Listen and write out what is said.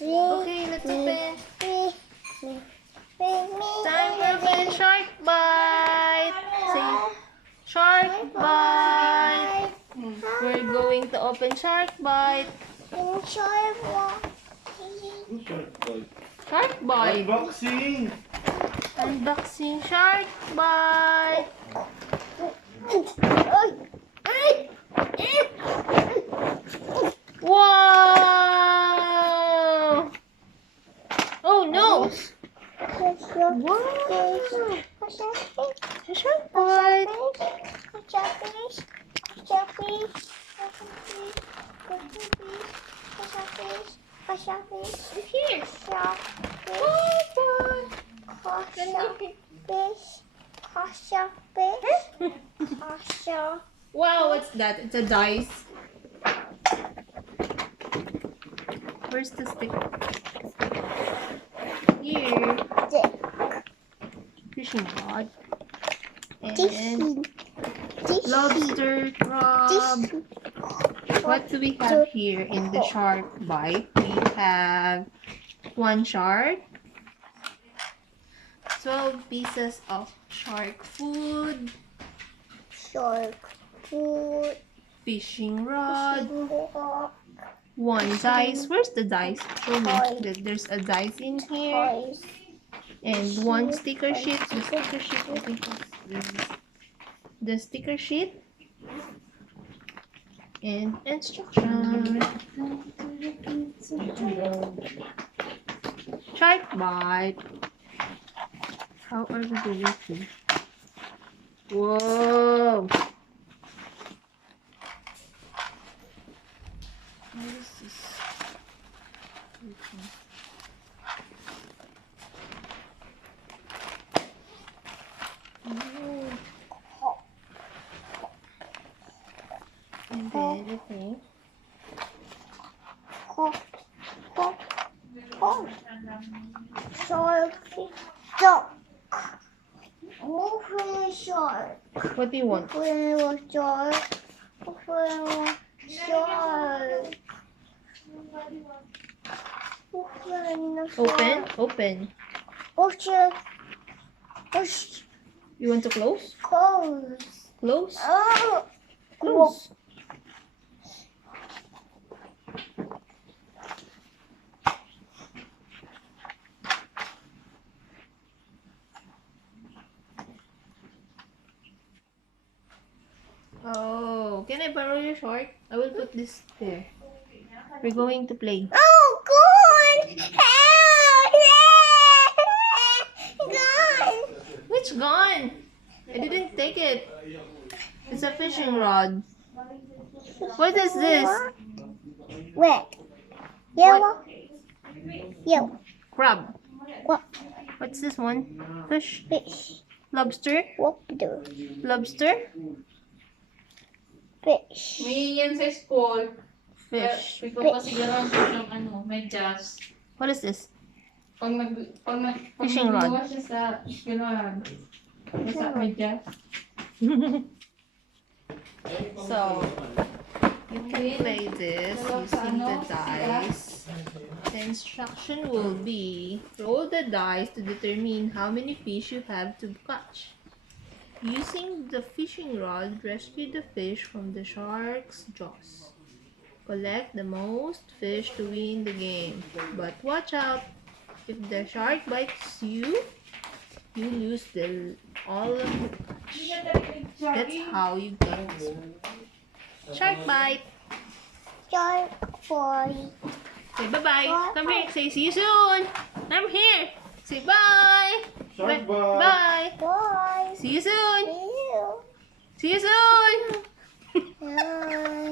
Okay, let's open. Time to open Shark Bite. Say Shark Bite. We're going to open Shark Bite. Shark Bite. Unboxing! Unboxing Shark Bite. Wow! Oh no! Wow! Shark Bite. Here. Wow, what's that? It's a dice. Where's the stick? Here. Fishing rod. And lobster, crab. What do we have here in the Shark Bite? We have one shark, 12 pieces of shark food, fishing rod, one dice. Where's the dice? Show me that there's a dice in here. And one sticker sheet. The sticker sheet, I think is the sticker sheet. And instructions. Shark Bite. How are we doing this? Whoa! What is this? And then I think what do you want? Open? Open. You want to close? Close? Close. Oh, can I borrow your shark? I will put this there. We're going to play. Which gone? I didn't take it. It's a fishing rod. What is this? Red, yellow, yellow. Crab. What? What's this one? Fish. Fish, Lobster. water, Lobster. fish, May yan sa school. Fish. Pagpapasigaran ko ng ano, medyas. What is this? Pag Fishing rod. nagbuwa siya sa gano'n. Sa medyas. So, you can play this using the dice. The instruction will be roll the dice to determine how many fish you have to catch. Using the fishing rod, rescue the fish from the shark's jaws. Collect the most fish to win the game. But watch out! If the shark bites you, you lose all of the catch. That's how you get this one. Shark bite! shark boy. Say bye-bye. Come here. Say see you soon. I'm here. Say bye. Shark Bye. Bite. Bye. Boy, See you soon. you. See you soon. Yeah.